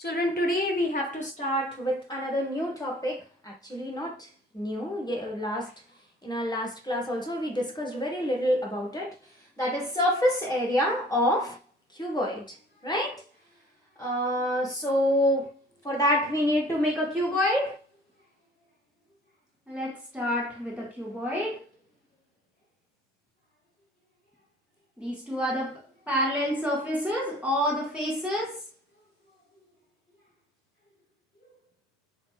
Children, today we have to start with another new topic. Actually, not new. In our last class also we discussed very little about it. That is surface area of cuboid, right? So for that we need to make a cuboid. Let's start with a cuboid. These two are the parallel surfaces or the faces.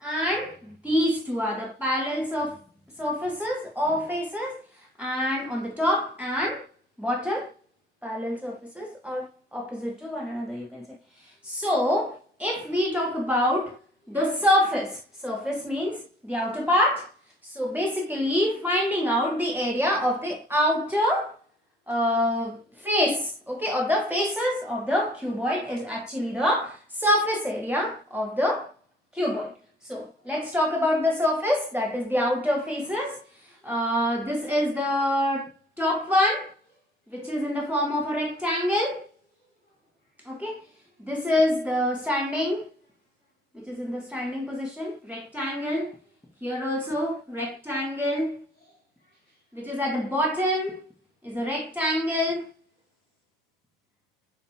And these two are the parallel surfaces or faces, and on the top and bottom parallel surfaces or opposite to one another, you can say. So if we talk about the surface means the outer part. So basically finding out the area of the outer face, okay, or the faces of the cuboid is actually the surface area of the cuboid. So let's talk about the surface, that is the outer faces. This is the top one, which is in the form of a rectangle. Okay, this is the standing, which is in the standing position, rectangle. Here also rectangle, which is at the bottom is a rectangle.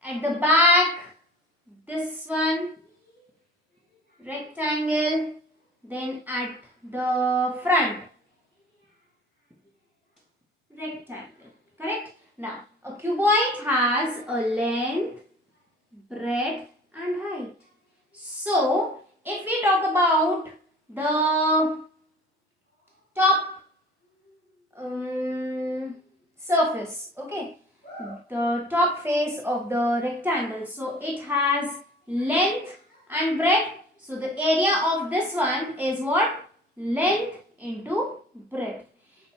At the back, this one rectangle. Then at the front, rectangle. Correct? Now, a cuboid has a length, breadth and height. So, if we talk about the top surface, okay, the top face of the rectangle, so it has length and breadth. So the area of this one is what? Length into breadth.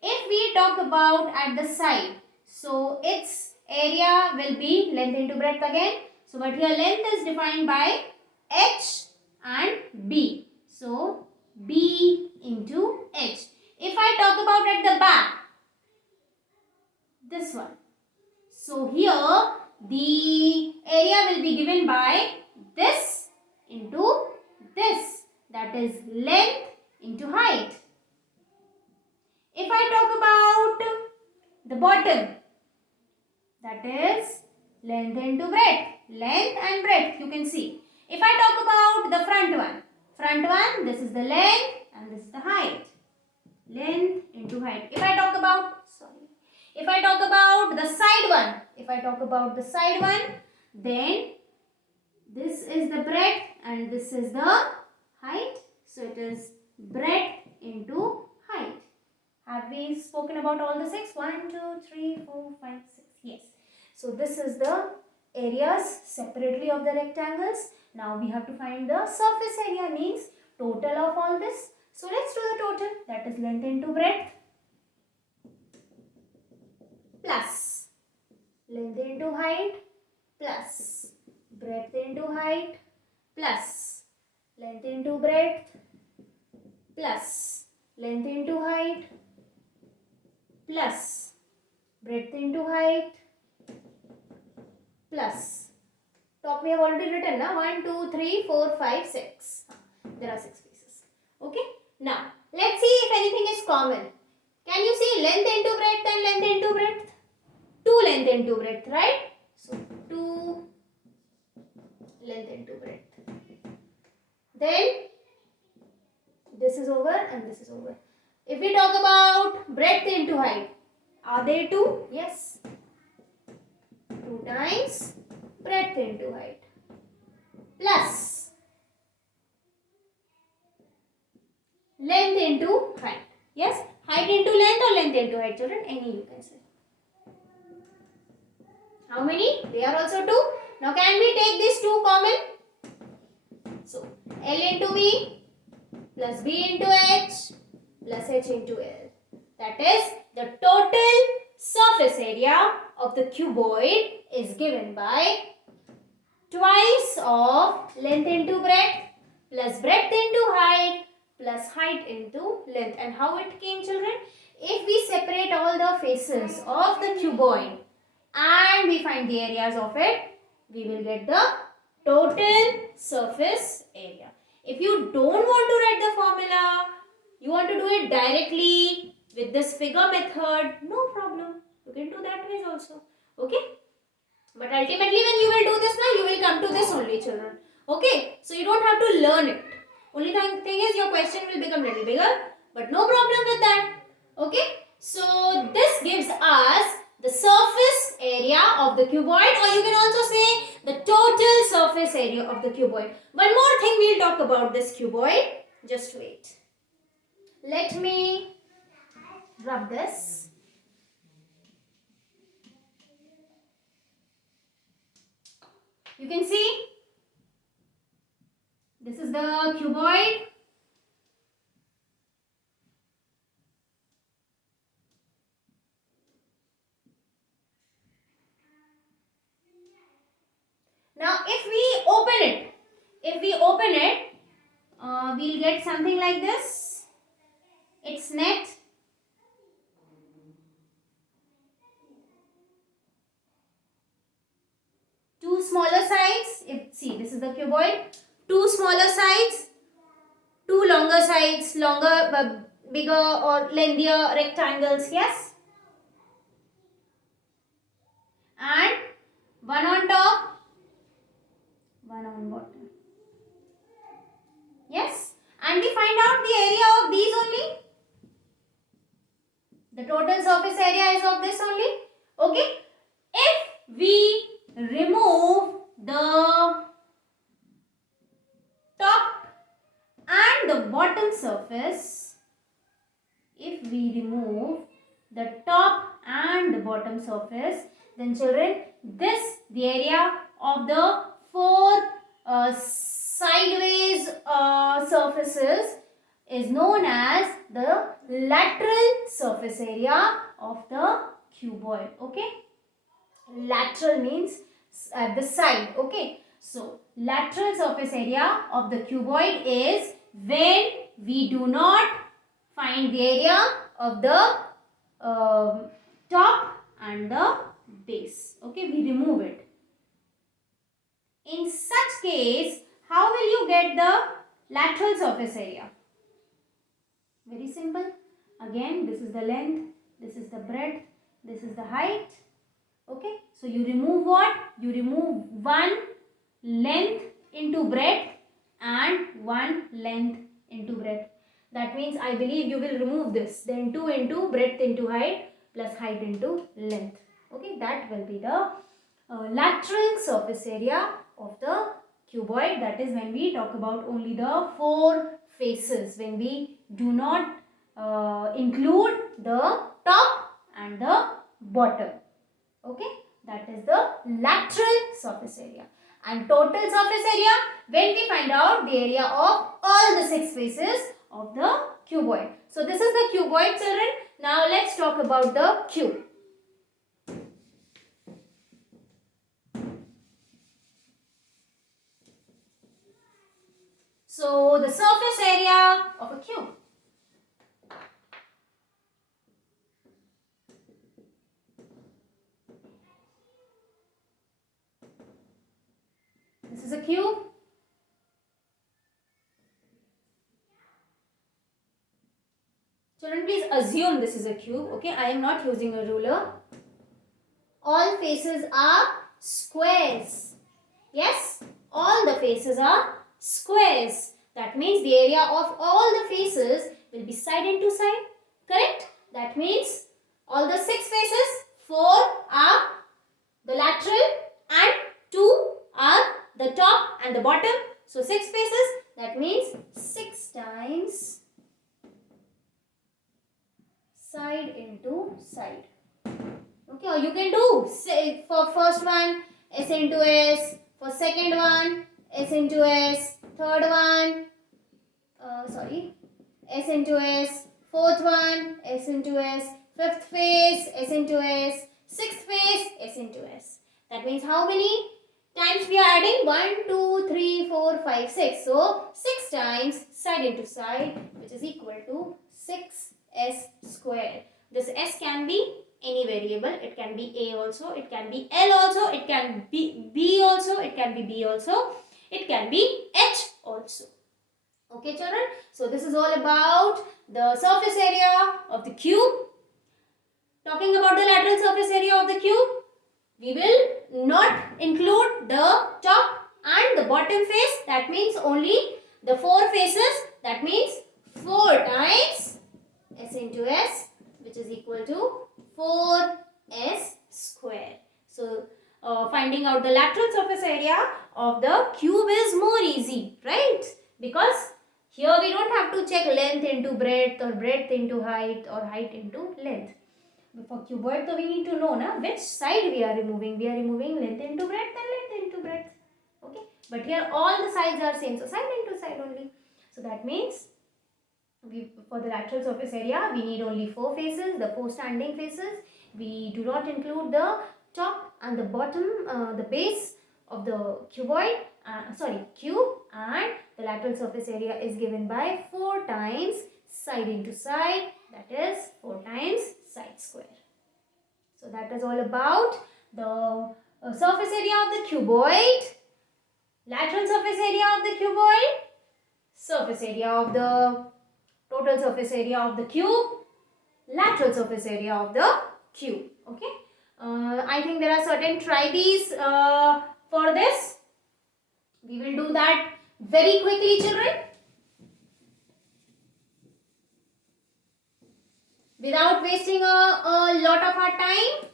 If we talk about at the side, so its area will be length into breadth again. So but here length is defined by h and b. So b into h. If I talk about at the back, this one. So here the area will be given by this into this, that is length into height. If I talk about the bottom, that is length into breadth, length and breadth, you can see. If I talk about the front one, this is the length and this is the height, length into height. If I talk about the side one, then this is the breadth and this is the height. So it is breadth into height. Have we spoken about all the 6? 1, 2, 3, 4, 5, 6. Yes. So this is the areas separately of the rectangles. Now we have to find the surface area, means total of all this. So let's do the total, that is length into breadth plus length into height plus breadth into height plus length into breadth plus length into height plus breadth into height plus top we have already written now 1, 2, 3, 4, 5, 6. There are 6 pieces. Okay. Now let's see if anything is common. Can you see length into breadth and length into breadth? 2 length into breadth, right? So 2 length into breadth. Then this is over and this is over. If we talk about breadth into height, are they 2? Yes. 2 times breadth into height plus length into height. Yes, height into length or length into height, children, any you can say. How many? They are also 2. Now can we take these 2 common? So L into B plus B into H plus H into L. That is the total surface area of the cuboid is given by twice of length into breadth plus breadth into height plus height into length. And how it came, children? If we separate all the faces of the cuboid and we find the areas of it, we will get the total surface area. If you don't want to write the formula, you want to do it directly with this figure method, no problem. You can do that way also. Okay? But ultimately when you will do this now, you will come to this only, children. Okay? So you don't have to learn it. Only thing is your question will become little bigger. But no problem with that. Okay? So this gives us the surface area of the cuboid, or you can also say the total surface area of the cuboid. One more thing we'll talk about this cuboid. Just wait. Let me rub this. You can see this is the cuboid. Now if we open it, we'll get something like this. It's net. Two smaller sides. See, this is the cuboid. Two smaller sides. Two longer sides, bigger or lengthier rectangles. Yes. And one on top, one on bottom. Yes. And we find out the area of these only. The total surface area is of this only. Okay. If we remove the top and the bottom surface, if we remove the top and the bottom surface, then children, the area of the four sideways surfaces is known as the lateral surface area of the cuboid. Okay. Lateral means at the side. Okay. So, lateral surface area of the cuboid is when we do not find the area of the top and the base. Okay. We remove it. In such case, how will you get the lateral surface area? Very simple. Again, this is the length, this is the breadth, this is the height. Okay. So, you remove what? You remove one length into breadth and one length into breadth. That means I believe you will remove this. Then 2 into breadth into height plus height into length. Okay. That will be the lateral surface area of the cuboid. That is when we talk about only the four faces, when we do not include the top and the bottom. Okay, that is the lateral surface area. And total surface area, when we find out the area of all the six faces of the cuboid. So this is the cuboid, children. Now let's talk about the cube. So the surface area of a cube. This is a cube. Children, please assume this is a cube. Okay, I am not using a ruler. All faces are squares. Yes, all the faces are squares. That means the area of all the faces will be side into side. Correct? That means all the six faces, 4 are the lateral and 2 are the top and the bottom. So 6 faces, that means 6 times side into side. Okay, or you can do, say, for first one S into S, for second one S into S, third one S into S, fourth one S into S, fifth face S into S, sixth face S into S. That means how many times we are adding? 1, 2, 3, 4, 5, 6. So 6 times side into side, which is equal to 6s square. This S can be any variable. It can be A also, it can be L also, it can be B also, it can be B also, it can be H also. Okay children, so this is all about the surface area of the cube. Talking about the lateral surface area of the cube, we will not include the top and the bottom face. That means only the four faces. That means 4 times S into S, which is equal to 4S square. So, finding out the lateral surface area of the cube is more easy, right? Because here we don't have to check length into breadth or breadth into height or height into length. For cuboid, so we need to know which side we are removing. We are removing length into breadth and length into breadth. Okay. But here all the sides are same. So side into side only. So that means for the lateral surface area, we need only 4 faces, the 4 standing faces. We do not include the top and the bottom, the base of the cuboid, cube, and the lateral surface area is given by 4 times side into side, that is 4 times side square. So that is all about the surface area of the cuboid, lateral surface area of the cuboid, surface area of the total surface area of the cube, lateral surface area of the cube. Okay. I think there are certain try-bes for this. We will do that very quickly, children, without wasting a lot of our time.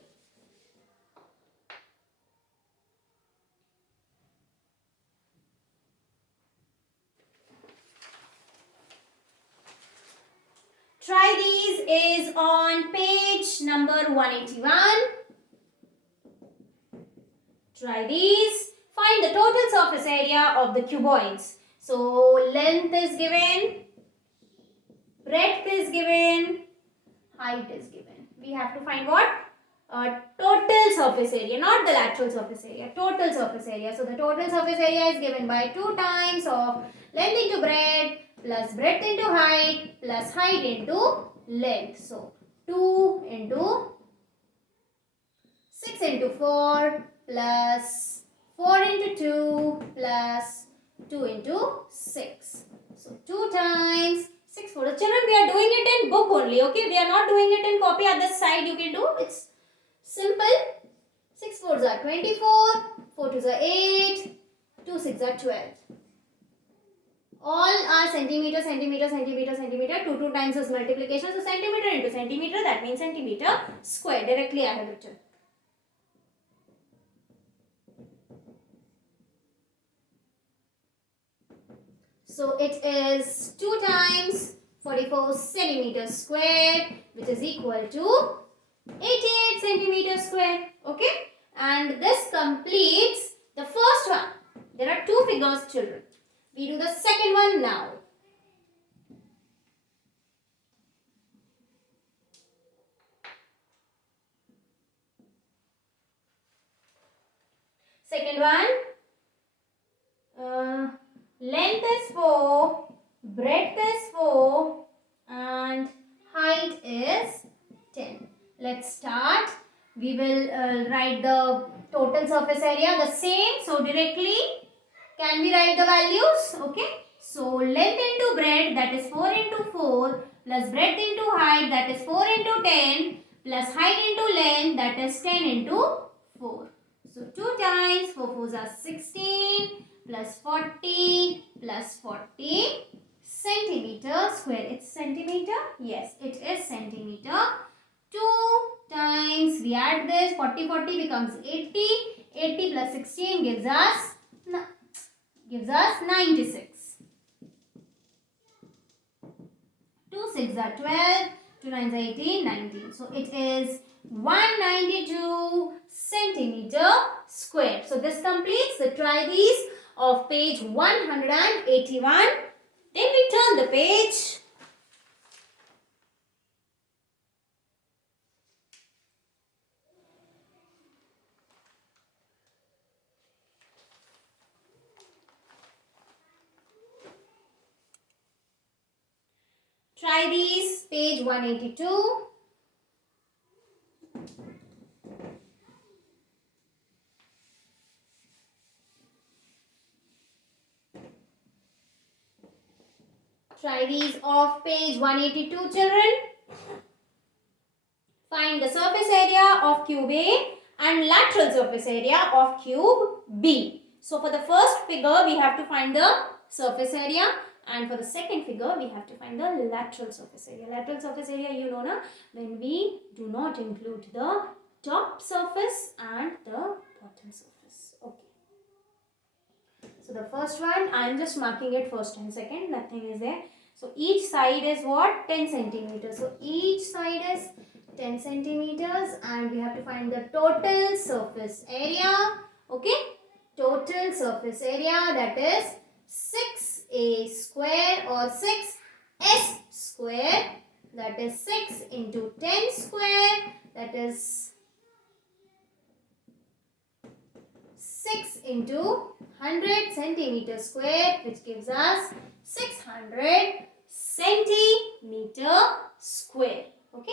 Try these is on page number 181. Try these. Find the total surface area of the cuboids. So length is given, breadth is given, height is given. We have to find what? Total surface area, not the lateral surface area. Total surface area. So the total surface area is given by 2 times of length into breadth plus breadth into height plus height into length. So 2 into 6 into 4 plus 4 into 2 plus 2 into 6. So 2 times 6 4. Children, we are doing it in book only. Okay, we are not doing it in copy. Other side you can do. It's simple. 6 4s are 24. 4 2s are 8. 2 6s are 12. All are centimeter, centimeter, centimeter, centimeter. 2 times is multiplication. So centimeter into centimeter, that means centimeter square. Directly I have written. So it is 2 times 44 centimeters square, which is equal to 88 centimeters square. Okay. And this completes the first one. There are 2 figures, children. We do the second one now. Second one. Length is 4, breadth is 4, and height is 10. Let's start. We will write the total surface area the same. So directly, can we write the values? Okay. So length into breadth, that is 4 into 4, plus breadth into height, that is 4 into 10, plus height into length, that is 10 into 4. So 2 times 4 4s are 16 plus 40 plus 40 centimeter square. It's centimeter? Yes, it is centimeter. 2 times, we add this, 40 becomes 80. 80 plus 16 gives us 96. 2 6 are 12. 2 9s are 18, 19. So it is 192 centimeter square. So this completes the try these of page 181. Then we turn the page. Try these, page 182. try these of page 182, children. Find the surface area of cube A and lateral surface area of cube B. So for the first figure, we have to find the surface area, and for the second figure, we have to find the lateral surface area. Lateral surface area, you know, na, when we do not include the top surface and the bottom surface. Okay. So the first one, I am just marking it first and second, nothing is there. So each side is what? 10 centimeters. So each side is 10 centimeters and we have to find the total surface area. Okay. Total surface area, that is 6a square or 6s square, that is 6 into 10 square, that is 6 into 100 centimeter square, which gives us 600 centimeter square. Okay.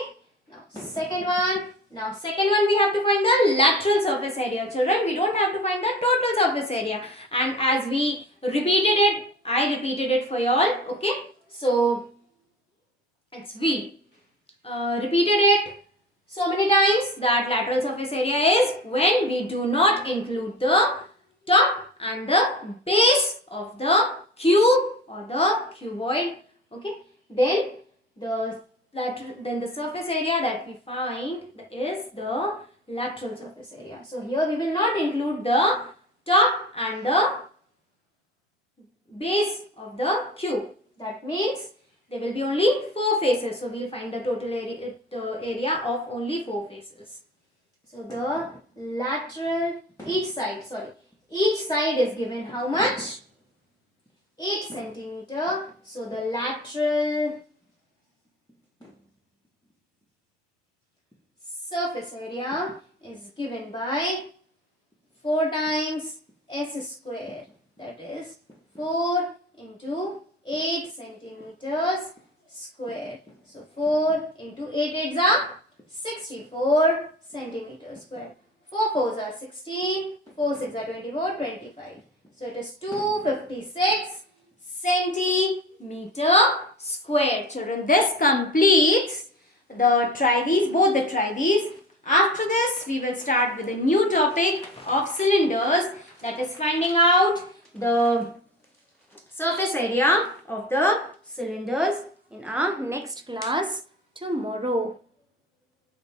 Now second one we have to find the lateral surface area, children. We don't have to find the total surface area, and as we repeated it, I repeated it for y'all. Okay, so it's we repeated it so many times that lateral surface area is when we do not include the top and the base of the cube or the cuboid. Okay, then the surface area that we find is the lateral surface area. So here we will not include the top and the base of the cube. That means there will be only 4 faces. So we will find the total area of only 4 faces. So the lateral, each side is given how much? 8 centimeter. So the lateral surface area is given by 4 times s square, that is 4 into 8 centimeters square. So 4 into 8 8s are 64 centimeters square. 4 4s are 16, 4 6 are 24, 25. So it is 256 centimeter square. Children, this completes the try these, both the try these. After this, we will start with a new topic of cylinders, that is finding out the surface area of the cylinders in our next class tomorrow.